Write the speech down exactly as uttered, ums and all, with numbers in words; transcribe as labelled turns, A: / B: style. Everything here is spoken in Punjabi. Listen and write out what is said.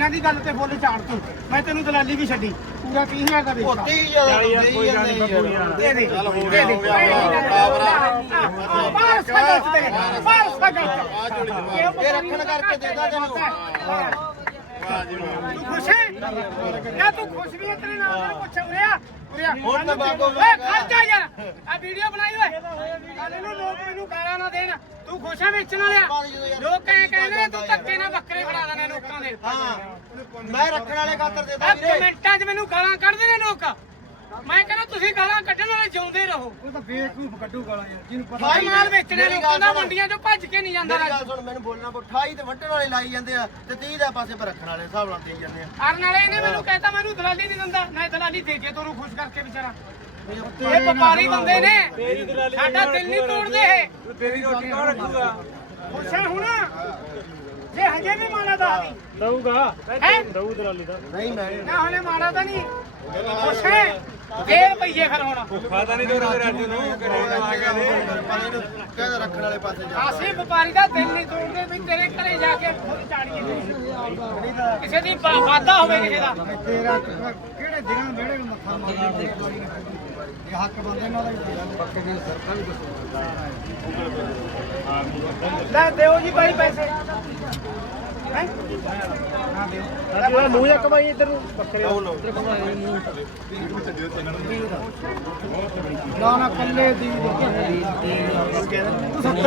A: ਬੱਕਰਿਆਂ ਦੀ ਗੱਲ ਤੇ ਫੁੱਲ ਝਾੜ ਤੂੰ ਮੈਂ ਤੈਨੂੰ ਦਲਾਲੀ ਵੀ ਛੱਡੀ ਪੂਰਾ ਤੀਹ ਹਜ਼ਾਰ ਦਾ ਵੇਚਦਾ
B: ਤੀਹ ਹਜ਼ਾਰ
C: ਕੋਈ ਗੱਲ ਨਹੀਂ ਬੱਬੂ ਯਾਰ
A: ਦੇ ਦੇ
B: ਚੱਲ ਹੋ
A: ਦੇ
B: ਗਿਆ
A: ਦੇ
B: ਹੋ ਗਿਆ
A: ਬਾਹਰ ਸਗਲ ਤੇ ਬਾਹਰ ਸਗਲ
B: ਇਹ ਰੱਖਣ ਕਰਕੇ ਦੇਦਾ ਤੈਨੂੰ ਵਾਹ ਜੀ ਵਾਹ
A: ਤੂੰ ਖੁਸ਼ ਹੈ ਯਾ ਤੂੰ ਖੁਸ਼ ਵੀ ਹੈ ਤੇਰੇ ਨਾਲ ਨਾਲ ਪੁੱਛ ਉਰਿਆ ਉਰਿਆ
B: ਹੁਣ ਤਾਂ ਬਾਗੋ
A: ਓਏ ਖਰਚਾ ਯਾਰ ਆ ਵੀਡੀਓ ਬਣਾਈ ਓਏ ਕੱਲ ਨੂੰ ਲੋਕ ਮੈਨੂੰ ਗਾਲਾਂ ਨਾ ਦੇਣ ਤੂੰ ਖੁਸ਼ ਹੈ ਵੇਚਣ ਵਾਲਿਆ ਲੋਕ ਕਹੇ ਕਹਿੰਦੇ ਤੂੰ ਧੱਕੇ ਨਾਲ ਬੱਕਰੇ ਫੜਾ ਦੇਣੇ ਲੋਕਾਂ ਦੇ
B: ਹਾਂ ਮੈਂ ਰੱਖਣ ਵਾਲੇ ਖਾਤਰ ਦੇਦਾ
A: ਆ
B: ਵੀਰੇ
A: ਕਮੈਂਟਾਂ 'ਚ ਮੈਨੂੰ ਗਾਲਾਂ ਕੱਢਦੇ ਨੇ ਲੋਕ ਮੈਂ ਕਹਿੰਦਾ ਤੁਸੀਂ ਗਾਲਾਂ ਕੱਢਣ ਵਾਲੇ ਜਿਉਂਦੇ ਰਹੋ
D: ਉਹ ਤਾਂ ਬੇਵਕੂਫ ਕੱਢੂ ਗਾਲਾਂ ਯਾਰ ਜਿਹਨੂੰ ਪਤਾ
A: ਭਾਈ ਮਾਲ ਵੇਚਣੇ ਲੋਕਾਂ ਦਾ ਮੰਡੀਆਂ 'ਚੋਂ ਭੱਜ ਕੇ ਨਹੀਂ ਜਾਂਦਾ
B: ਮੇਰੀ ਗੱਲ ਸੁਣ ਮੈਨੂੰ ਬੋਲਣਾ ਪਊ ਅਠਾਈ ਤੇ ਵੱਢਣ ਵਾਲੇ ਲਾਈ ਜਾਂਦੇ ਆ ਤੇ ਤੀਹ ਦੇ ਪਾਸੇ ਪਰ ਰੱਖਣ ਵਾਲੇ ਹਿਸਾਬ ਨਾਲ ਦੇਈ ਜਾਂਦੇ ਆ
A: ਅਰਨ ਵਾਲੇ ਇਹਨੇ ਮੈਨੂੰ ਕਹਿਤਾ ਮੈਨੂੰ ਦਲਾਲੀ ਨਹੀਂ ਦਿੰਦਾ ਨਾ ਦਲਾਲੀ ਦੇ ਕੇ ਤੁਹਾਨੂੰ ਖੁਸ਼ ਕਰਕੇ ਵਿਚਾਰਾ ਇਹ ਵਪਾਰੀ ਬੰਦੇ ਨੇ ਸਾਡਾ ਦਿਲ ਨਹੀਂ ਤੋੜਦੇ ਇਹ
C: ਤੇਰੀ ਰੋਟੀ ਕੌਣ ਰੱਖੂਗਾ
A: ਖੁਸ਼ ਹੈ ਹੁਣ ਜੇ ਹਜੇ ਵੀ ਮਾਣਾ ਦਾ ਨਹੀਂ
C: ਦਊਗਾ
A: ਹੈ
C: ਦਊ ਦਲਾਲੀ ਦਾ
B: ਨਹੀਂ ਮੈਂ
A: ਨਾ ਹਲੇ ਮਾਣਾ ਤਾਂ ਨਹੀਂ ਖੁਸ਼ ਹੈ ਦੇ ਰੁਪਈਏ ਫਿਰ ਹੁਣ
C: ਫਾਇਦਾ ਨਹੀਂ ਤੇਰੇ ਰਾਜੂ ਨੂੰ ਘਰੇ ਆ ਗਿਆ ਨੇ
B: ਕਹਿੰਦਾ ਰੱਖਣ ਵਾਲੇ ਪਾਸੇ ਜਾ
A: ਅਸੀਂ ਵਪਾਰੀ ਦਾ ਦਿਲ ਨਹੀਂ ਤੋੜਦੇ ਵੀ ਤੇਰੇ ਘਰੇ ਜਾ ਕੇ ਫੁੱਲ ਚਾੜੀਏ ਕਿਸੇ ਦੀ ਵਾ- ਵਾਧਾ ਹੋਵੇ ਕਿਸੇ ਦਾ
D: ਤੇਰਾ ਕਿਹੜੇ ਦਿਨਾਂ ਵੇੜੇ ਨੂੰ ਮੱਥਾ ਮਾਰਦੇ ਇਹ ਹੱਕ ਬੰਦੇ ਨਾਲ ਹੀ ਪੱਕੇ ਦੇ ਸਰਕਾਰ ਵੀ
A: ਲੈ ਦਿਓ ਜੀ ਭਾਈ ਪੈਸੇ ਹੈ
C: ਰਾਜੂ ਮੂੰਹ ਜਾ ਕਮਾਈ ਇੱਧਰ ਨੂੰ ਬੱਕਰੇ
D: ਨਾ ਨਾ ਕੱਲੇ ਦੀ